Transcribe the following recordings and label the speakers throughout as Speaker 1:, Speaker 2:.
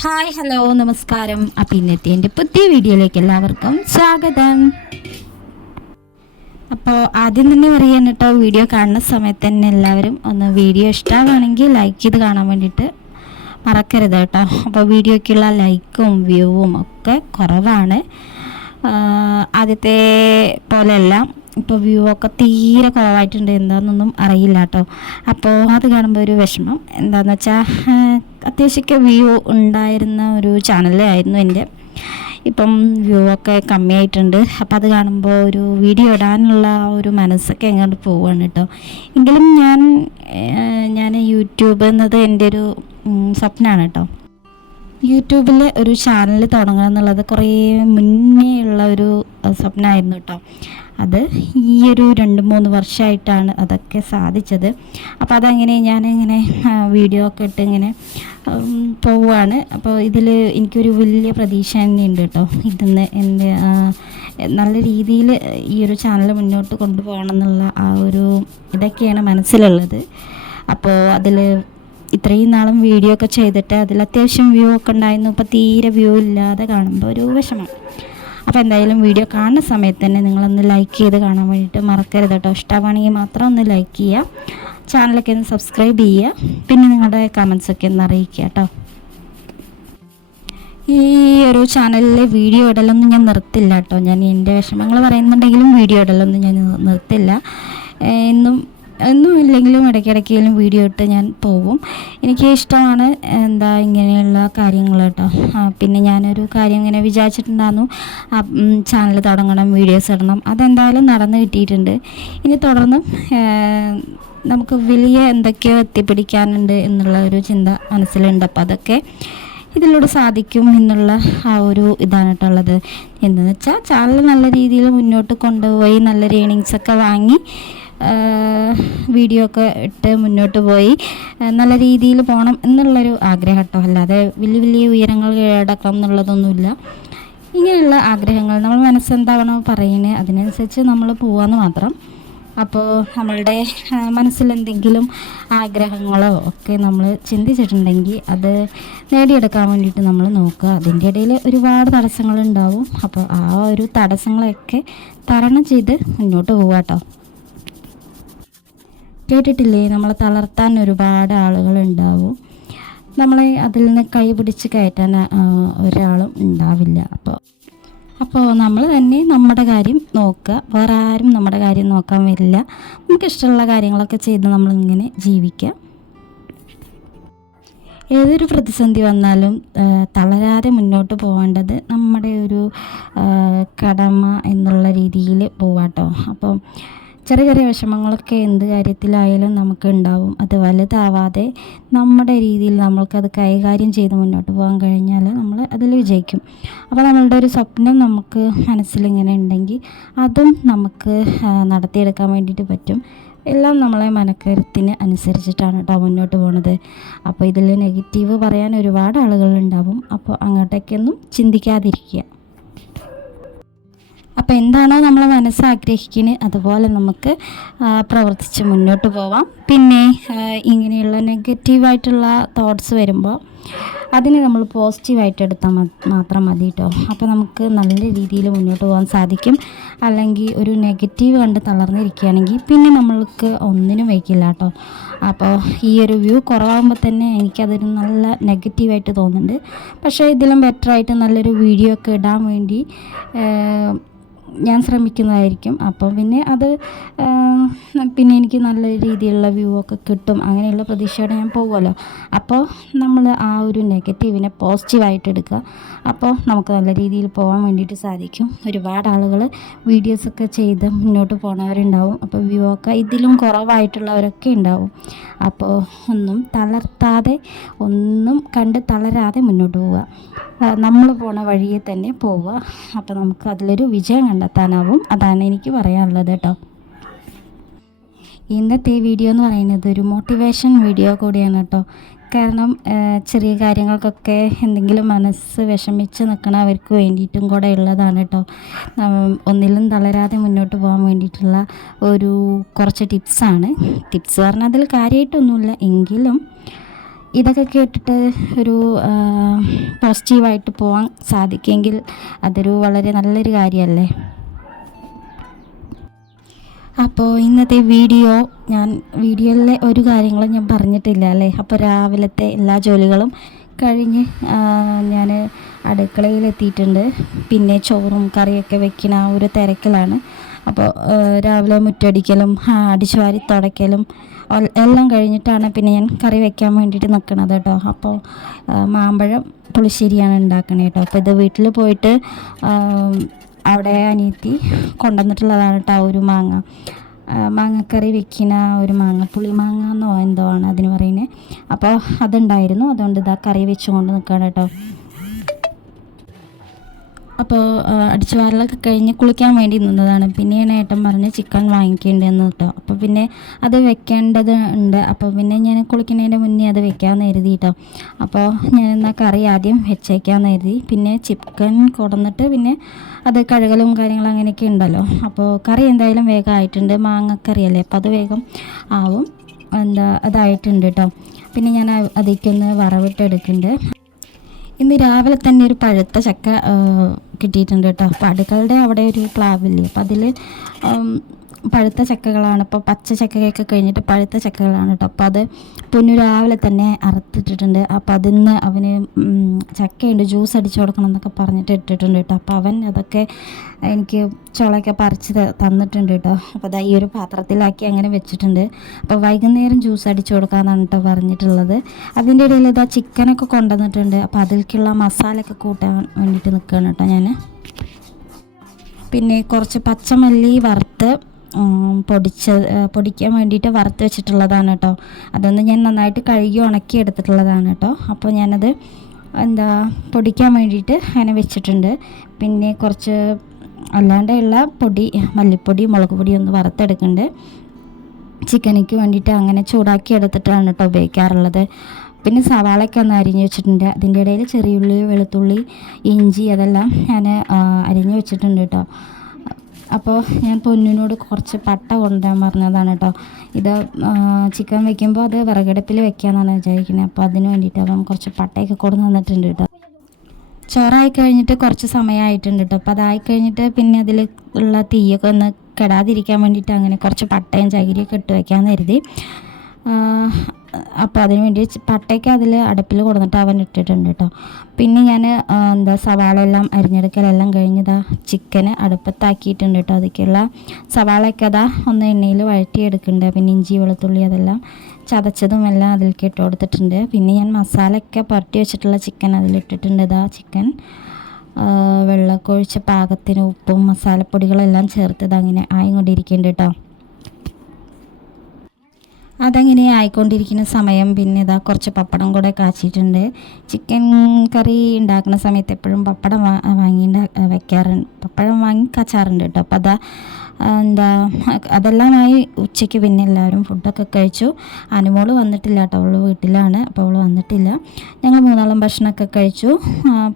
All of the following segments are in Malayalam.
Speaker 1: ഹായ് ഹലോ നമസ്കാരം. അപ്പം ഇന്നത്തെ എന്റെ പുതിയ വീഡിയോയിലേക്ക് എല്ലാവർക്കും സ്വാഗതം. അപ്പോൾ ആദ്യം തന്നെ പറയാൻ കേട്ടോ വീഡിയോ കാണുന്ന സമയത്ത് തന്നെ എല്ലാവരും ഒന്ന് വീഡിയോ ഇഷ്ടമാണെങ്കിൽ ലൈക്ക് ചെയ്ത് കാണാൻ വേണ്ടിയിട്ട് മറക്കരുത് കേട്ടോ. അപ്പോൾ വീഡിയോയ്ക്കുള്ള ലൈക്കും വ്യൂവും ഒക്കെ കുറവാണ്. ആദ്യത്തെ പോലെയല്ല. ഇപ്പോൾ വ്യൂ ഒക്കെ തീരെ കുറവായിട്ടുണ്ട്. എന്താണെന്നൊന്നും അറിയില്ല കേട്ടോ അപ്പോൾ അത് കാണുമ്പോൾ ഒരു വിഷമം. എന്താണെന്ന് വെച്ചാൽ അത്യാവശ്യമൊക്കെ വ്യൂ ഉണ്ടായിരുന്ന ഒരു ചാനലായിരുന്നു എന്റെ. ഇപ്പം വ്യൂ ഒക്കെ കമ്മിയായിട്ടുണ്ട്. അപ്പോൾ അത് കാണുമ്പോൾ ഒരു വീഡിയോ ഇടാനുള്ള ഒരു മനസ്സൊക്കെ എങ്ങോട്ട് പോവാണ് കേട്ടോ എങ്കിലും ഞാൻ ഞാൻ യൂട്യൂബ് എന്നത് എന്റെ ഒരു സ്വപ്നമാണ് കേട്ടോ യൂട്യൂബിൽ ഒരു ചാനൽ തുടങ്ങണം എന്നുള്ളത് കുറേ മുന്നേ ഉള്ള ഒരു സ്വപ്നമായിരുന്നു കേട്ടോ അത് ഈ ഒരു രണ്ട് മൂന്ന് വർഷമായിട്ടാണ് അതൊക്കെ സാധിച്ചത്. അപ്പോൾ അതങ്ങനെ ഞാനിങ്ങനെ വീഡിയോ ഒക്കെ ഇട്ട് ഇങ്ങനെ പോവുകയാണ് അപ്പോൾ ഇതിൽ എനിക്കൊരു വലിയ പ്രതീക്ഷ തന്നെ ഉണ്ട് കേട്ടോ ഇതിന്ന് എന്റെ നല്ല രീതിയിൽ ഈ ഒരു ചാനൽ മുന്നോട്ട് കൊണ്ടുപോകണം എന്നുള്ള ആ ഒരു ഇതൊക്കെയാണ് മനസ്സിലുള്ളത്. അപ്പോൾ അതിൽ ഇത്രയും നാളും വീഡിയോ ഒക്കെ ചെയ്തിട്ട് അതിൽ അത്യാവശ്യം വ്യൂ ഒക്കെ ഉണ്ടായിരുന്നു. ഇപ്പോൾ തീരെ വ്യൂ ഇല്ലാതെ കാണുമ്പോൾ ഒരു വിഷമം. അപ്പോൾ എന്തായാലും വീഡിയോ കാണുന്ന സമയത്ത് തന്നെ നിങ്ങളൊന്ന് ലൈക്ക് ചെയ്ത് കാണാൻ വേണ്ടിയിട്ട് മറക്കരുത് കേട്ടോ. ഇഷ്ടമാണെങ്കിൽ മാത്രം ഒന്ന് ലൈക്ക് ചെയ്യുക. ചാനലൊക്കെ ഒന്ന് സബ്സ്ക്രൈബ് ചെയ്യുക. പിന്നെ നിങ്ങളുടെ കമൻസൊക്കെ ഒന്ന് അറിയിക്കുക കേട്ടോ. ഈ ഒരു ചാനലിലെ വീഡിയോ ഇടലൊന്നും ഞാൻ നിർത്തില്ല കേട്ടോ. ഞാൻ എന്റെ വിഷമങ്ങൾ പറയുന്നുണ്ടെങ്കിലും വീഡിയോ ഇടലൊന്നും ഞാൻ നിർത്തില്ല. എന്നും എന്നും ഇല്ലെങ്കിലും ഇടയ്ക്കിടയ്ക്കെങ്കിലും വീഡിയോ ഇട്ട് ഞാൻ പോവും. എനിക്ക് ഇഷ്ടമാണ് എന്താ ഇങ്ങനെയുള്ള കാര്യങ്ങൾ കേട്ടോ. പിന്നെ ഞാനൊരു കാര്യം ഇങ്ങനെ വിചാരിച്ചിട്ടുണ്ടായിരുന്നു. ചാനൽ തുടങ്ങണം വീഡിയോസ് ഇടണം. അതെന്തായാലും നടന്നു കിട്ടിയിട്ടുണ്ട്. ഇനി തുടർന്നും നമുക്ക് വലിയ എന്തൊക്കെയോ എത്തിപ്പിടിക്കാനുണ്ട് എന്നുള്ള ഒരു ചിന്ത മനസ്സിലുണ്ട്. അപ്പോൾ അതൊക്കെ ഇതിലൂടെ സാധിക്കും എന്നുള്ള ആ ഒരു ഇതാണ് കേട്ടുള്ളത് വെച്ചാൽ ചാനൽ നല്ല രീതിയിൽ മുന്നോട്ട് കൊണ്ടുപോയി നല്ല റേണിങ്സൊക്കെ വാങ്ങി വീഡിയോ ഒക്കെ ഇട്ട് മുന്നോട്ട് പോയി. നല്ല രീതിയിൽ പോകണം എന്നുള്ളൊരു ആഗ്രഹം കേട്ടോ. അല്ലാതെ വലിയ വലിയ ഉയരങ്ങൾ കീഴടക്കണം എന്നുള്ളതൊന്നുമില്ല. ഇങ്ങനെയുള്ള ആഗ്രഹങ്ങൾ നമ്മൾ മനസ്സെന്താവണോ പറയുന്നത് അതിനനുസരിച്ച് നമ്മൾ പോവാന്ന് മാത്രം. അപ്പോൾ നമ്മളുടെ മനസ്സിൽ മനസ്സിലെന്തെങ്കിലും ആഗ്രഹങ്ങളോ ഒക്കെ നമ്മൾ ചിന്തിച്ചിട്ടുണ്ടെങ്കിൽ അത് നേടിയെടുക്കാൻ വേണ്ടിയിട്ട് നമ്മൾ നോക്കുക. അതിന്റെ ഇടയിൽ ഒരുപാട് തടസ്സങ്ങളുണ്ടാവും. അപ്പോൾ ആ ഒരു തടസ്സങ്ങളൊക്കെ തരണം ചെയ്ത് മുന്നോട്ട് പോകാം കേട്ടിട്ടില്ലേ? നമ്മളെ തളർത്താൻ ഒരുപാട് ആളുകൾ ആളുകളുണ്ടാവും. നമ്മളെ അതിൽ നിന്ന് കൈ പിടിച്ച് കയറ്റാൻ ഒരാളും ഉണ്ടാവില്ല. അപ്പോൾ അപ്പോൾ നമ്മൾ തന്നെ നമ്മുടെ കാര്യം നോക്കുക. വേറെ ആരും നമ്മുടെ കാര്യം നോക്കാൻ വരില്ല. നമുക്ക് ഇഷ്ടമുള്ള കാര്യങ്ങളൊക്കെ ചെയ്ത് നമ്മളിങ്ങനെ ജീവിക്കുക ഏതൊരു പ്രതിസന്ധി വന്നാലും തളരാതെ മുന്നോട്ട് പോകേണ്ടത് നമ്മുടെ ഒരു കടമ എന്നുള്ള രീതിയിൽ പോവാട്ടോ. അപ്പോൾ ചെറിയ ചെറിയ വിഷമങ്ങളൊക്കെ എന്ത് കാര്യത്തിലായാലും നമുക്ക് ഉണ്ടാവും. അത് വലുതാവാതെ നമ്മുടെ രീതിയിൽ നമ്മൾക്കത് കൈകാര്യം ചെയ്ത് മുന്നോട്ട് പോകാൻ കഴിഞ്ഞാൽ നമ്മൾ അതിൽ വിജയിക്കും. അപ്പോൾ നമ്മളുടെ ഒരു സ്വപ്നം നമുക്ക് മനസ്സിലിങ്ങനെ ഉണ്ടെങ്കിൽ അതും നമുക്ക് നടത്തിയെടുക്കാൻ വേണ്ടിയിട്ട് പറ്റും. എല്ലാം നമ്മളെ മനക്കരുത്തിന് അനുസരിച്ചിട്ടാണ് കേട്ടോ മുന്നോട്ട് പോണത്. അപ്പോൾ ഇതിൽ നെഗറ്റീവ് പറയാൻ ഒരുപാട് ആളുകളുണ്ടാവും അപ്പോൾ അങ്ങോട്ടേക്കൊന്നും ചിന്തിക്കാതിരിക്കുക. അപ്പോൾ എന്താണോ നമ്മൾ മനസ്സ് ആഗ്രഹിക്കുന്നത് അതുപോലെ നമുക്ക് പ്രവർത്തിച്ച് മുന്നോട്ട് പോവാം. പിന്നെ ഇങ്ങനെയുള്ള നെഗറ്റീവായിട്ടുള്ള തോട്ട്സ് വരുമ്പോൾ അതിനെ നമ്മൾ പോസിറ്റീവായിട്ട് എടുത്താൽ മാത്രം മതി കേട്ടോ അപ്പോൾ നമുക്ക് നല്ല രീതിയിൽ മുന്നോട്ട് പോകാൻ സാധിക്കും. അല്ലെങ്കിൽ ഒരു നെഗറ്റീവ് കണ്ട് തളർന്നിരിക്കുകയാണെങ്കിൽ പിന്നെ നമ്മൾക്ക് ഒന്നിനും വയ്ക്കില്ല കേട്ടോ അപ്പോൾ ഈ ഒരു വ്യൂ കുറവാകുമ്പോൾ തന്നെ എനിക്കതൊരു നല്ല നെഗറ്റീവായിട്ട് തോന്നുന്നുണ്ട്. പക്ഷേ ഇതിലും ബെറ്ററായിട്ട് നല്ലൊരു വീഡിയോ ഒക്കെ ഇടാൻ വേണ്ടി ഞാൻ ശ്രമിക്കുന്നതായിരിക്കും. അപ്പോൾ പിന്നെ അത് പിന്നെ എനിക്ക് നല്ല രീതിയിലുള്ള വ്യൂ ഒക്കെ കിട്ടും. അങ്ങനെയുള്ള പ്രതീക്ഷയോടെ ഞാൻ പോകുമല്ലോ അപ്പോൾ നമ്മൾ ആ ഒരു നെഗറ്റീവിനെ പോസിറ്റീവായിട്ട് എടുക്കുക. അപ്പോൾ നമുക്ക് നല്ല രീതിയിൽ പോകാൻ വേണ്ടിയിട്ട് സാധിക്കും. ഒരുപാട് ആളുകൾ വീഡിയോസൊക്കെ ചെയ്ത് മുന്നോട്ട് പോണവരുണ്ടാവും. അപ്പോൾ വ്യൂ ഒക്കെ ഇതിലും കുറവായിട്ടുള്ളവരൊക്കെ ഉണ്ടാവും. അപ്പോൾ ഒന്നും തളർത്താതെ ഒന്നും കണ്ട് തളരാതെ മുന്നോട്ട് പോവുക. നമ്മൾ പോണ വഴിയെ തന്നെ പോവുക. അപ്പോൾ നമുക്ക് അതിലൊരു വിജയം കണ്ടെത്താനാവും. അതാണ് എനിക്ക് പറയാനുള്ളത് കേട്ടോ ഇന്നത്തെ വീഡിയോ എന്ന് പറയുന്നത് ഒരു മോട്ടിവേഷൻ വീഡിയോ കൂടിയാണ് കേട്ടോ കാരണം ചെറിയ കാര്യങ്ങൾക്കൊക്കെ എന്തെങ്കിലും മനസ്സ് വിഷമിച്ച് നിൽക്കണവർക്ക് വേണ്ടിയിട്ടും കൂടെ ഉള്ളതാണ് കേട്ടോ ഒന്നിലും തളരാതെ മുന്നോട്ട് പോകാൻ വേണ്ടിയിട്ടുള്ള ഒരു കുറച്ച് ടിപ്സാണ് ടിപ്സ് പറഞ്ഞാൽ അതിൽ കാര്യമായിട്ടൊന്നുമില്ല. എങ്കിലും ഇതൊക്കെ കേട്ടിട്ട് ഒരു പോസിറ്റീവായിട്ട് പോകാൻ സാധിക്കുമെങ്കിൽ അതൊരു വളരെ നല്ലൊരു കാര്യമല്ലേ അപ്പോൾ ഇന്നത്തെ വീഡിയോ ഞാൻ വീഡിയോയിലെ ഒരു കാര്യങ്ങളും ഞാൻ പറഞ്ഞിട്ടില്ല അല്ലേ? അപ്പോൾ രാവിലത്തെ എല്ലാ ജോലികളും കഴിഞ്ഞ് ഞാൻ അടുക്കളയിലെത്തിയിട്ടുണ്ട്. പിന്നെ ചോറും കറിയൊക്കെ വെക്കുന്ന ആ ഒരു തിരക്കിലാണ്. അപ്പോൾ രാവിലെ മുറ്റടിക്കലും അടിച്ചു വാരി തുടയ്ക്കലും എല്ലാം കഴിഞ്ഞിട്ടാണ് പിന്നെ ഞാൻ കറി വെക്കാൻ വേണ്ടിയിട്ട് നിൽക്കുന്നത് കേട്ടോ. അപ്പോൾ മാമ്പഴം പുളിശ്ശേരിയാണ് ഉണ്ടാക്കണേ കേട്ടോ. അപ്പോൾ ഇത് വീട്ടിൽ പോയിട്ട് അവിടെ അനിയത്തി കൊണ്ടുവന്നിട്ടുള്ളതാണ് കേട്ടോ ഒരു മാങ്ങ. മാങ്ങക്കറി വെക്കുന്ന ഒരു മാങ്ങ പുളി മാങ്ങ എന്നോ എന്തോ ആണ് അതിന് പറയുന്നത് അപ്പോൾ അതുണ്ടായിരുന്നു. അതുകൊണ്ട് ഇതാ കറി വെച്ചുകൊണ്ട് നിൽക്കുകയാണ് കേട്ടോ. അപ്പോൾ അടിച്ചു വാരലൊക്കെ കഴിഞ്ഞ് കുളിക്കാൻ വേണ്ടി നിന്നതാണ്. പിന്നെയാണ് ഏട്ടൻ പറഞ്ഞ് ചിക്കൻ വാങ്ങിക്കേണ്ടതെന്ന് കേട്ടോ. അപ്പോൾ പിന്നെ അത് വെക്കേണ്ടത് ഉണ്ട്. അപ്പോൾ പിന്നെ ഞാൻ കുളിക്കുന്നതിന്റെ മുന്നേ അത് വെക്കാമെന്ന് കരുതി കേട്ടോ. അപ്പോൾ ഞാൻ എന്നാൽ കറി ആദ്യം വെച്ചേക്കാമെന്ന് കരുതി. പിന്നെ ചിക്കൻ കൊടന്നിട്ട് പിന്നെ അത് കഴുകലും കാര്യങ്ങളും അങ്ങനെയൊക്കെ ഉണ്ടല്ലോ. അപ്പോൾ കറി എന്തായാലും വേഗം ആയിട്ടുണ്ട്. മാങ്ങക്കറിയല്ലേ? അപ്പോൾ അത് വേഗം ആവും. എന്താ അതായിട്ടുണ്ട് കേട്ടോ. പിന്നെ ഞാൻ അതിലേക്കൊന്ന് വറവിട്ടെടുക്കുന്നുണ്ട്. ഇന്ന് രാവിലെ തന്നെ ഒരു പഴുത്ത ചക്ക കിട്ടിയിട്ടുണ്ട് കേട്ടോ. അപ്പോൾ അടുക്കളുടെ അവിടെ ഒരു പ്ലാവില്ലേ? അപ്പോൾ അതിൽ പഴുത്ത ചക്കകളാണ്. ഇപ്പോൾ പച്ച ചക്കയൊക്കെ കഴിഞ്ഞിട്ട് പഴുത്ത ചക്കകളാണ് കേട്ടോ അപ്പോൾ അത് പൊന്നു രാവിലെ തന്നെ അറുത്തിട്ടിട്ടുണ്ട്. അപ്പോൾ അതിന്ന് അവന് ചക്കയുണ്ട് ജ്യൂസ് അടിച്ചു കൊടുക്കണം എന്നൊക്കെ പറഞ്ഞിട്ട് ഇട്ടിട്ടുണ്ട് കേട്ടോ അപ്പോൾ അവൻ അതൊക്കെ എനിക്ക് ചുളയൊക്കെ പറിച്ച് തന്നിട്ടുണ്ട് കേട്ടോ അപ്പോൾ അതായി ഈ ഒരു പാത്രത്തിലാക്കി അങ്ങനെ വെച്ചിട്ടുണ്ട്. അപ്പോൾ വൈകുന്നേരം ജ്യൂസ് അടിച്ചു കൊടുക്കാമെന്നാണ് കേട്ടോ പറഞ്ഞിട്ടുള്ളത്. അതിന്റെ ഇടയിൽ ഇതാ ചിക്കനൊക്കെ കൊണ്ടുവന്നിട്ടുണ്ട്. അപ്പോൾ അതിലേക്കുള്ള മസാലയൊക്കെ കൂട്ടാൻ വേണ്ടിയിട്ട് നിൽക്കുകയാണ് കേട്ടോ ഞാൻ പിന്നെ കുറച്ച് പച്ചമല്ലി വറുത്ത് പൊടിച്ച് പൊടിക്കാൻ വേണ്ടിയിട്ട് വറുത്ത് വെച്ചിട്ടുള്ളതാണ് കേട്ടോ. അതൊന്ന് ഞാൻ നന്നായിട്ട് കഴുകി ഉണക്കി എടുത്തിട്ടുള്ളതാണ് കേട്ടോ. അപ്പോൾ ഞാനത് എന്താ പൊടിക്കാൻ വേണ്ടിയിട്ട് അങ്ങനെ വെച്ചിട്ടുണ്ട്. പിന്നെ കുറച്ച് അല്ലാണ്ടുള്ള പൊടി മല്ലിപ്പൊടി മുളക് പൊടി ഒന്ന് വറുത്തെടുക്കുന്നുണ്ട്. ചിക്കനിക്ക് വേണ്ടിയിട്ട് അങ്ങനെ ചൂടാക്കി എടുത്തിട്ടാണ് കേട്ടോ ഉപയോഗിക്കാറുള്ളത്. പിന്നെ സവാളയൊക്കെ ഒന്ന് അരിഞ്ഞ് വെച്ചിട്ടുണ്ട്. അതിന്റെ ഇടയിൽ ചെറിയുള്ളി വെളുത്തുള്ളി ഇഞ്ചി അതെല്ലാം ഞാൻ അരിഞ്ഞ് വെച്ചിട്ടുണ്ട് കേട്ടോ. അപ്പോൾ ഞാൻ പൊന്നിനോട് കുറച്ച് പട്ട കൊണ്ടുവരാൻ പറഞ്ഞതാണ് കേട്ടോ ഇത് ചിക്കൻ വെക്കുമ്പോൾ അത് വിറകടുപ്പിൽ വെക്കാമെന്നാണ് വിചാരിക്കുന്നത് അപ്പോൾ അതിന് വേണ്ടിയിട്ട് അപ്പം കുറച്ച് പട്ടയൊക്കെ കൊണ്ടു തന്നിട്ടുണ്ട് കേട്ടോ ചോറായി കഴിഞ്ഞിട്ട് കുറച്ച് സമയമായിട്ടുണ്ട് കേട്ടോ അപ്പോൾ അതായി കഴിഞ്ഞിട്ട് പിന്നെ അതിൽ ഉള്ള തീയൊക്കെ ഒന്ന് കെടാതിരിക്കാൻ വേണ്ടിയിട്ട് അങ്ങനെ കുറച്ച് പട്ടയും ചകിരിയൊക്കെ ഇട്ട് വെക്കാമെന്ന് കരുതി. അപ്പോൾ അതിന് വേണ്ടി പട്ടയ്ക്ക് അതിൽ അടുപ്പിൽ കൊടുത്തിട്ട് അവൻ ഇട്ടിട്ടുണ്ട് കേട്ടോ പിന്നെ ഞാൻ എന്താ സവാള എല്ലാം അരിഞ്ഞെടുക്കലെല്ലാം കഴിഞ്ഞതാ ചിക്കന് അടുപ്പത്താക്കിയിട്ടുണ്ട് കേട്ടോ അതൊക്കെയുള്ള സവാളയൊക്കെ അതാ ഒന്ന് എണ്ണയിൽ വഴറ്റിയെടുക്കുന്നുണ്ട്. പിന്നെ ഇഞ്ചി വെളുത്തുള്ളി അതെല്ലാം ചതച്ചതും എല്ലാം അതിലേക്ക് ഇട്ട് കൊടുത്തിട്ടുണ്ട്. പിന്നെ ഞാൻ മസാലയൊക്കെ പുരട്ടി വെച്ചിട്ടുള്ള ചിക്കൻ അതിലിട്ടിട്ടുണ്ട് ഇതാ ചിക്കൻ വെള്ളമൊക്കെ ഒഴിച്ച പാകത്തിന് ഉപ്പും മസാലപ്പൊടികളെല്ലാം ചേർത്തത് അങ്ങനെ ആയിക്കൊണ്ടിരിക്കുന്നുണ്ട് കേട്ടോ അതങ്ങനെ ആയിക്കൊണ്ടിരിക്കുന്ന സമയം പിന്നെ ഇതാ കുറച്ച് പപ്പടം കൂടെ കാച്ചിട്ടുണ്ട് ചിക്കൻ കറി ഉണ്ടാക്കുന്ന സമയത്ത് എപ്പോഴും പപ്പടം വാങ്ങി വെക്കാറുണ്ട് പപ്പടം വാങ്ങി കാച്ചാറുണ്ട് കേട്ടോ. അപ്പോൾ അതാ എന്താ അതെല്ലാമായി ഉച്ചയ്ക്ക് പിന്നെ എല്ലാവരും ഫുഡൊക്കെ കഴിച്ചു. അനുമോൾ വന്നിട്ടില്ല കേട്ടോ അവൾ വീട്ടിലാണ് അപ്പോൾ അവൾ വന്നിട്ടില്ല. ഞങ്ങൾ മൂന്നാളും ഭക്ഷണമൊക്കെ കഴിച്ചു.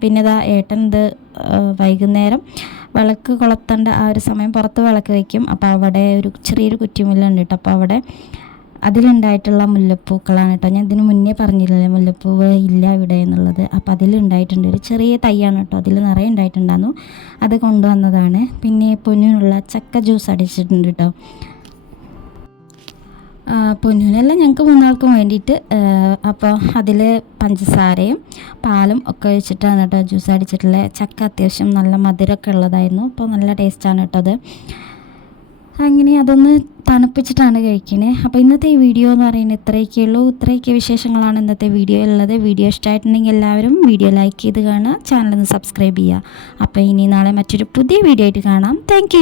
Speaker 1: പിന്നെ ഇതാ ഏട്ടൻ ഇത് വൈകുന്നേരം വിളക്ക് കൊളുത്തേണ്ട ആ ഒരു സമയം പുറത്ത് വിളക്ക് വയ്ക്കും. അപ്പോൾ അവിടെ ഒരു ചെറിയൊരു കുറ്റിമുല്ലുണ്ട് കേട്ടോ. അപ്പോൾ അവിടെ അതിലുണ്ടായിട്ടുള്ള മുല്ലപ്പൂക്കളാണ് കേട്ടോ. ഞാൻ ഇതിനു മുന്നേ പറഞ്ഞില്ലേ മുല്ലപ്പൂവ് ഇല്ല ഇവിടെ എന്നുള്ളത്. അപ്പോൾ അതിലുണ്ടായിട്ടുണ്ട്. ഒരു ചെറിയ തൈയാണ് കേട്ടോ. അതിൽ നിറയെ ഉണ്ടായിട്ടുണ്ടായിരുന്നു അത് കൊണ്ടുവന്നതാണ്. പിന്നെ പൊന്നിനുള്ള ചക്ക ജ്യൂസ് അടിച്ചിട്ടുണ്ട് കേട്ടോ. പൊന്നിനെല്ലാം ഞങ്ങൾക്ക് മൂന്നാൾക്കും വേണ്ടിയിട്ട് അപ്പോൾ അതിൽ പഞ്ചസാരയും പാലും ഒക്കെ വെച്ചിട്ടാണ് കേട്ടോ ജ്യൂസ് അടിച്ചിട്ടുള്ളത് ചക്ക അത്യാവശ്യം നല്ല മധുരമൊക്കെ ഉള്ളതായിരുന്നു. അപ്പോൾ നല്ല ടേസ്റ്റാണ് കേട്ടോ അത്. അങ്ങനെ അതൊന്ന് തണുപ്പിച്ചിട്ടാണ് കഴിക്കുന്നത് അപ്പോൾ ഇന്നത്തെ ഈ വീഡിയോ എന്ന് പറയുന്നത് ഇത്രയൊക്കെ ഉള്ളൂ. ഇത്രയൊക്കെ വിശേഷങ്ങളാണ് ഇന്നത്തെ വീഡിയോ ഉള്ളത്. വീഡിയോ ഇഷ്ടമായിട്ടുണ്ടെങ്കിൽ എല്ലാവരും വീഡിയോ ലൈക്ക് ചെയ്ത് കാണുക. ചാനലൊന്ന് സബ്സ്ക്രൈബ് ചെയ്യുക. അപ്പോൾ ഇനി നാളെ മറ്റൊരു പുതിയ വീഡിയോ ആയിട്ട് കാണാം. താങ്ക്